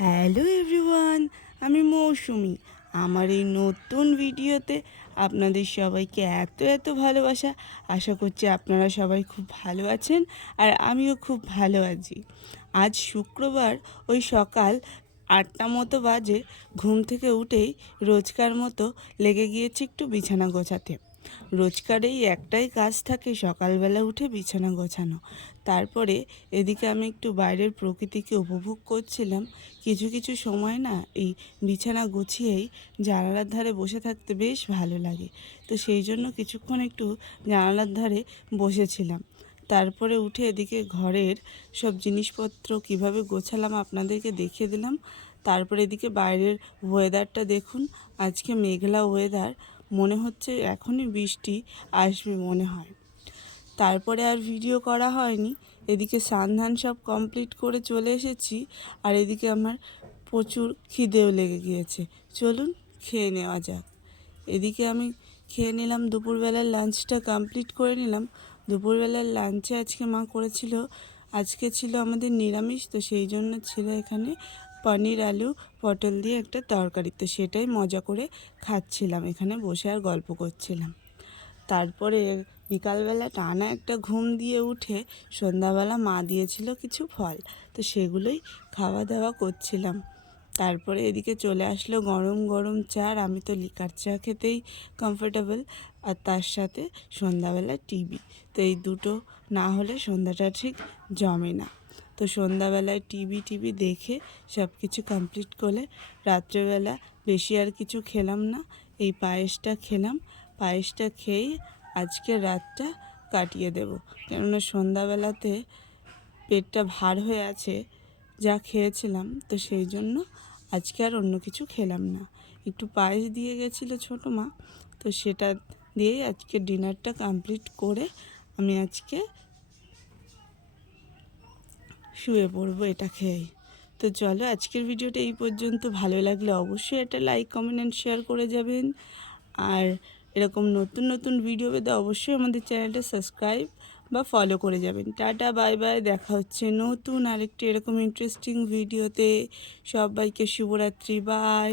Hello everyone, আমি মৌসুমি। আমার এই নতুন ভিডিওতে আপনাদের সবাইকে এত এত ভালোবাসা। আশা করছি আপনারা সবাই খুব ভালো আছেন আর আমিও খুব ভালো আছি। আজ শুক্রবার ওই সকাল আটটা মতো বাজে, ঘুম থেকে উঠেই রোজকার মতো লেগে গিয়েছি একটু বিছানা গোছাতে। রোজকার এই একটাই কাজ থাকে সকালবেলা উঠে বিছানা গোছানো। তারপরে এদিকে আমি একটু বাইরের প্রকৃতিকে উপভোগ করছিলাম। কিছু কিছু সময় না এই বিছানা গুছিয়েই জানালার ধারে বসে থাকতে বেশ ভালো লাগে। তো সেই জন্য কিছুক্ষণ একটু জানালার ধারে বসেছিলাম। তারপরে উঠে এদিকে ঘরের সব জিনিসপত্র কীভাবে গোছালাম আপনাদেরকে দেখিয়ে দিলাম। তারপরে এদিকে বাইরের ওয়েদারটা দেখুন। আজকে মেঘলা ওয়েদার মনে হচ্ছে এখনই বৃষ্টি আসবে মনে হয়। তারপরে আর ভিডিও করা হয়নি। এদিকে সান্ধান সব কমপ্লিট করে চলে এসেছি আর এদিকে আমার প্রচুর খিদেও লেগে গিয়েছে। চলুন খেয়ে নেওয়া যাক। এদিকে আমি খেয়ে নিলাম, দুপুরবেলার লাঞ্চটা কমপ্লিট করে নিলাম। দুপুরবেলার লাঞ্চে আজকে মা করেছিল, আজকে ছিল আমাদের নিরামিষ, তো সেই জন্য ছিল এখানে পনির, আলু, পটল দিয়ে একটা তরকারি। তো সেটাই মজা করে খাচ্ছিলাম। এখানে বসে আর গল্প করছিলাম। তারপরে বিকালবেলা টানা একটা ঘুম দিয়ে উঠে সন্ধ্যাবেলা মা দিয়েছিল কিছু ফল। তো সেগুলোই খাওয়া দাওয়া করছিলাম। তারপরে এদিকে চলে আসলো গরম গরম চা আর আমি তো লিকার চা খেতেই কমফোর্টেবল আর তার সাথে সন্ধ্যাবেলা টিভি তো এই দুটো না হলে সন্ধ্যাটা ঠিক জমে না। তো সন্ধ্যাবেলায় টিভি টিভি দেখে সব কিছু কমপ্লিট করে রাত্রেবেলা বেশি আর কিছু খেলাম না, এই পায়েসটা খেলাম। পায়েসটা খেয়েই আজকে রাতটা কাটিয়ে দেব। কেননা সন্ধ্যাবেলাতে পেটটা ভার হয়ে আছে, যা খেয়েছিলাম, তো সেই জন্য আজকে আর অন্য কিছু খেলাম না। একটু পায়েস দিয়ে গেছিল ছোটো মা, তো সেটা দিয়েই আজকে ডিনারটা কমপ্লিট করে আমি আজকে শুয়ে পড়ব এটা খেয়েই। তো চলো আজকের ভিডিওটা এই পর্যন্ত। ভালো লাগলে অবশ্যই একটা লাইক কমেন্ট অ্যান্ড শেয়ার করে যাবেন। আর এরকম নতুন নতুন ভিডিও পেতে অবশ্যই আমাদের চ্যানেলটা সাবস্ক্রাইব বা ফলো করে যাবেন। টাটা বাই বাই দেখা হচ্ছে নতুন আরেকটি এরকম ইন্টারেস্টিং ভিডিওতে সবাইকে শুভরাত্রি বাই